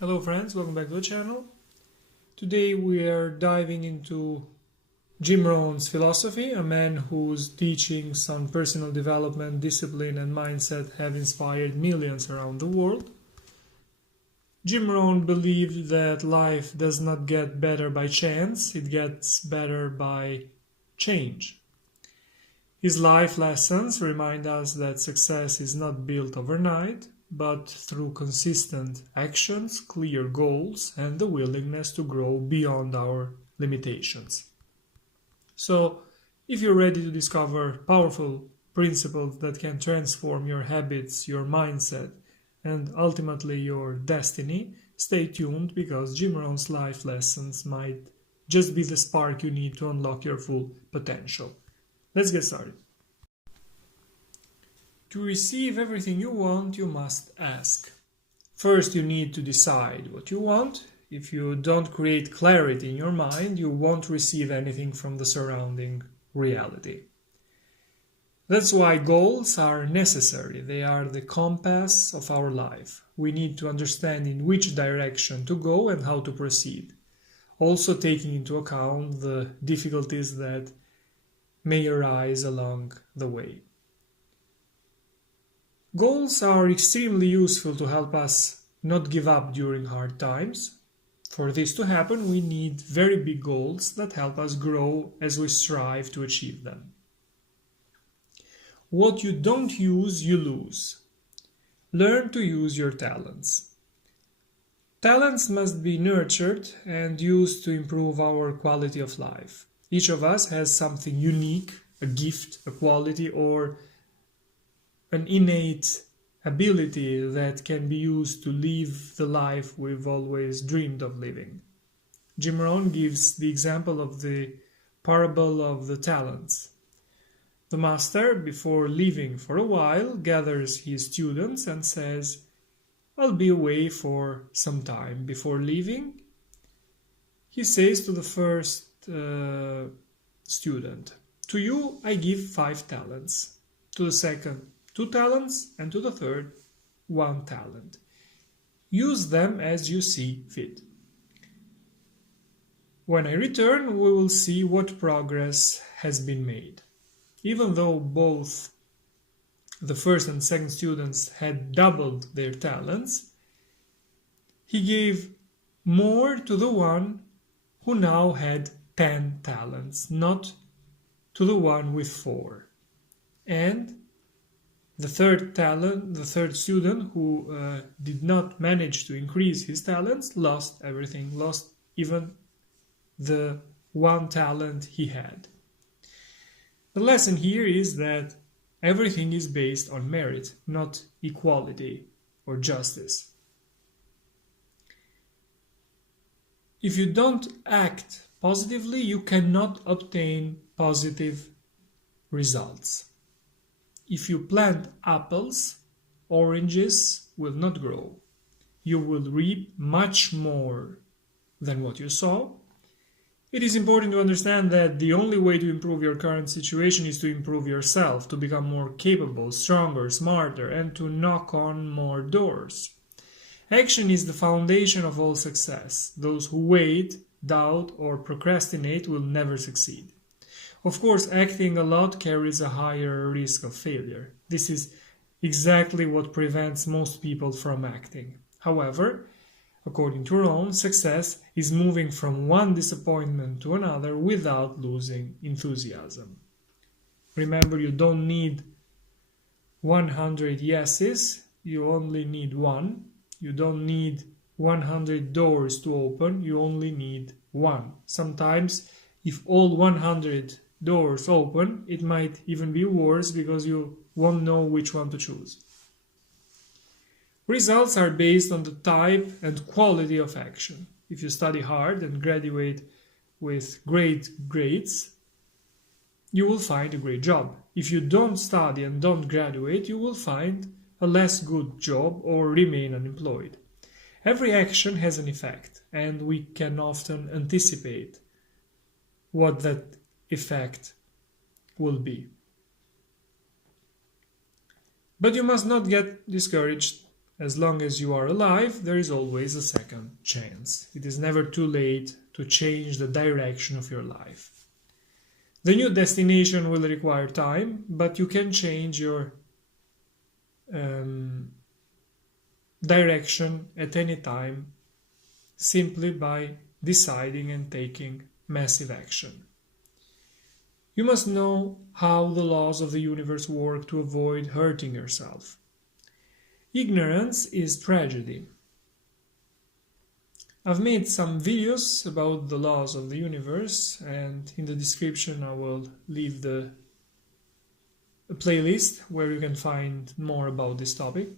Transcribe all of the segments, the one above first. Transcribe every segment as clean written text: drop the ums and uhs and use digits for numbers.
Hello friends, welcome back to the channel. Today we are diving into Jim Rohn's philosophy, a man whose teachings on personal development, discipline and mindset have inspired millions around the world. Jim Rohn believed that life does not get better by chance, it gets better by change. His life lessons remind us that success is not built overnight, but through consistent actions, clear goals, and the willingness to grow beyond our limitations. So, if you're ready to discover powerful principles that can transform your habits, your mindset, and ultimately your destiny, stay tuned because Jim Rohn's life lessons might just be the spark you need to unlock your full potential. Let's get started. To receive everything you want, you must ask. First, you need to decide what you want. If you don't create clarity in your mind, you won't receive anything from the surrounding reality. That's why goals are necessary. They are the compass of our life. We need to understand in which direction to go and how to proceed. Also taking into account the difficulties that may arise along the way. Goals are extremely useful to help us not give up during hard times. For this to happen, we need very big goals that help us grow as we strive to achieve them. What you don't use, you lose. Learn to use your talents. Talents must be nurtured and used to improve our quality of life. Each of us has something unique, a gift, a quality, or an innate ability that can be used to live the life we've always dreamed of living. Jim Rohn gives the example of the parable of the talents. The master, before leaving for a while, gathers his students and says, "I'll be away for some time." Before leaving, he says to the first student, "To you I give 5 talents, to the second 2 talents, and to the third 1 talent. Use them as you see fit. When I return, we will see what progress has been made." Even though both the first and second students had doubled their talents, he gave more to the one who now had 10 talents, not to the one with 4. And the third student who did not manage to increase his talents lost everything, lost even the 1 talent he had. The lesson here is that everything is based on merit, not equality or justice. If you don't act positively, you cannot obtain positive results. If you plant apples, oranges will not grow. You will reap much more than what you sow. It is important to understand that the only way to improve your current situation is to improve yourself, to become more capable, stronger, smarter, and to knock on more doors. Action is the foundation of all success. Those who wait, doubt, or procrastinate will never succeed. Of course, acting a lot carries a higher risk of failure. This is exactly what prevents most people from acting. However, according to Rohn, success is moving from one disappointment to another without losing enthusiasm. Remember, you don't need 100 yeses, you only need 1. You don't need 100 doors to open, you only need 1. Sometimes, if all 100 doors open, it might even be worse because you won't know which one to choose. Results are based on the type and quality of action. If you study hard and graduate with great grades, you will find a great job. If you don't study and don't graduate, you will find a less good job or remain unemployed. Every action has an effect, and we can often anticipate what that effect will be. But you must not get discouraged As long as you are alive, there is always a second chance. It is never too late to change the direction of your life. The new destination will require time, but you can change your direction at any time simply by deciding and taking massive action. You must know how the laws of the universe work to avoid hurting yourself. Ignorance is tragedy. I've made some videos about the laws of the universe, and in the description I will leave a playlist where you can find more about this topic.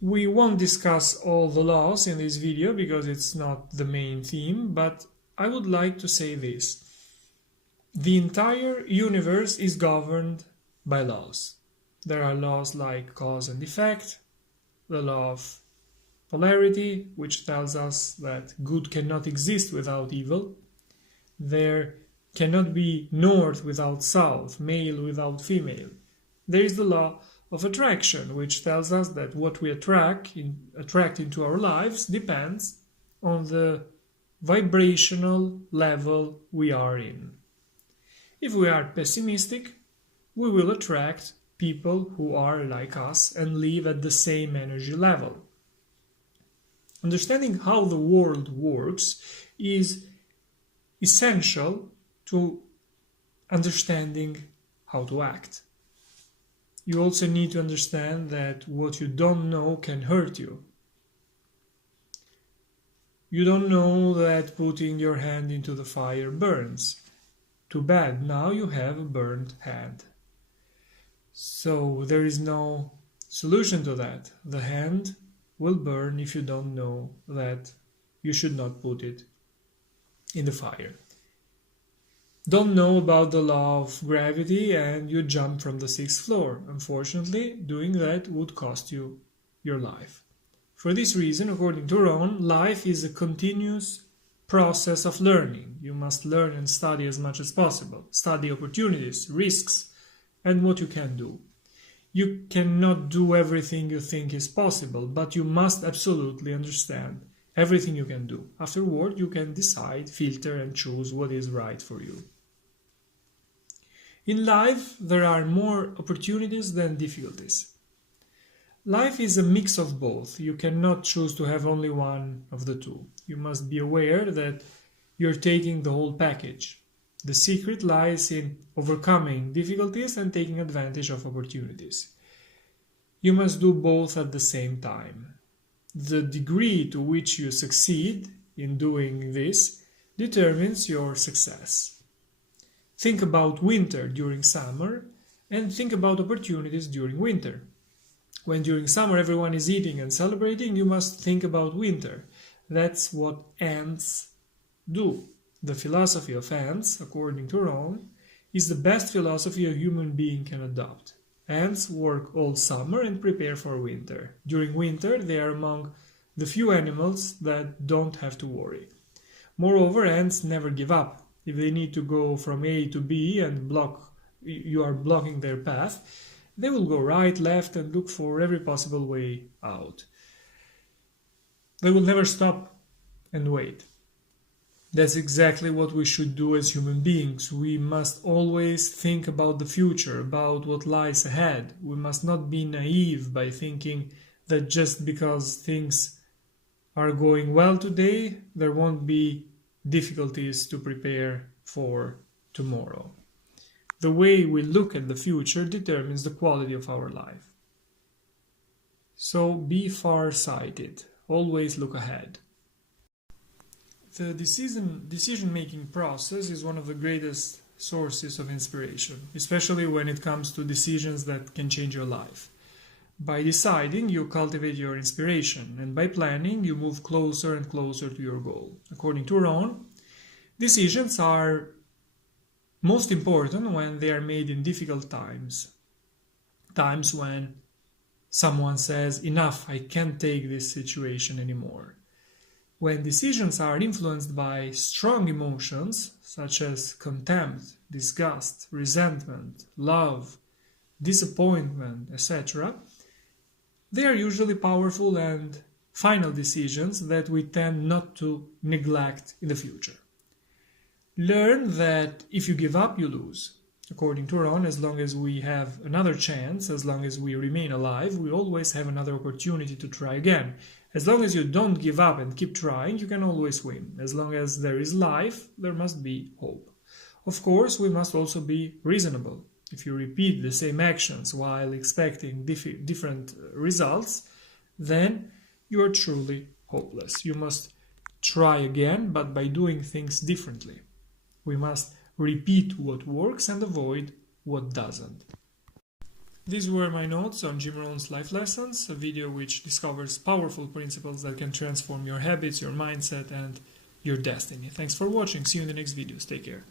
We won't discuss all the laws in this video because it's not the main theme, but I would like to say this. The entire universe is governed by laws. There are laws like cause and effect, the law of polarity, which tells us that good cannot exist without evil. There cannot be north without south, male without female. There is the law of attraction, which tells us that what we attract into our lives depends on the vibrational level we are in. If we are pessimistic, we will attract people who are like us and live at the same energy level. Understanding how the world works is essential to understanding how to act. You also need to understand that what you don't know can hurt you. You don't know that putting your hand into the fire burns. Too bad, now you have a burned hand. So there is no solution to that. The hand will burn if you don't know that you should not put it in the fire. Don't know about the law of gravity and you jump from the 6th floor. Unfortunately, doing that would cost you your life. For this reason, according to Rohn, life is a continuous process of learning. You must learn and study as much as possible. Study opportunities, risks, and what you can do. You cannot do everything you think is possible, but you must absolutely understand everything you can do. Afterward, you can decide, filter, and choose what is right for you. In life, there are more opportunities than difficulties. Life is a mix of both. You cannot choose to have only one of the two. You must be aware that you're taking the whole package. The secret lies in overcoming difficulties and taking advantage of opportunities. You must do both at the same time. The degree to which you succeed in doing this determines your success. Think about winter during summer and think about opportunities during winter. When during summer everyone is eating and celebrating, you must think about winter. That's what ants do. The philosophy of ants, according to Rohn, is the best philosophy a human being can adopt. Ants work all summer and prepare for winter. During winter, they are among the few animals that don't have to worry. Moreover, ants never give up. If they need to go from A to B and you are blocking their path, they will go right, left, and look for every possible way out. They will never stop and wait. That's exactly what we should do as human beings. We must always think about the future, about what lies ahead. We must not be naive by thinking that just because things are going well today, there won't be difficulties to prepare for tomorrow. The way we look at the future determines the quality of our life. So be far-sighted. Always look ahead. The decision-making process is one of the greatest sources of inspiration, especially when it comes to decisions that can change your life. By deciding, you cultivate your inspiration, and by planning, you move closer and closer to your goal. According to Rohn, decisions are most important when they are made in difficult times. Times when someone says, "Enough, I can't take this situation anymore." When decisions are influenced by strong emotions, such as contempt, disgust, resentment, love, disappointment, etc., They are usually powerful and final decisions that we tend not to neglect in the future. Learn that if you give up, you lose. According to Rohn, as long as we have another chance, as long as we remain alive, we always have another opportunity to try again. As long as you don't give up and keep trying, you can always win. As long as there is life, there must be hope. Of course, we must also be reasonable. If you repeat the same actions while expecting different results, then you are truly hopeless. You must try again, but by doing things differently. We must repeat what works and avoid what doesn't. These were my notes on Jim Rohn's Life Lessons, a video which discovers powerful principles that can transform your habits, your mindset, and your destiny. Thanks for watching. See you in the next videos. Take care.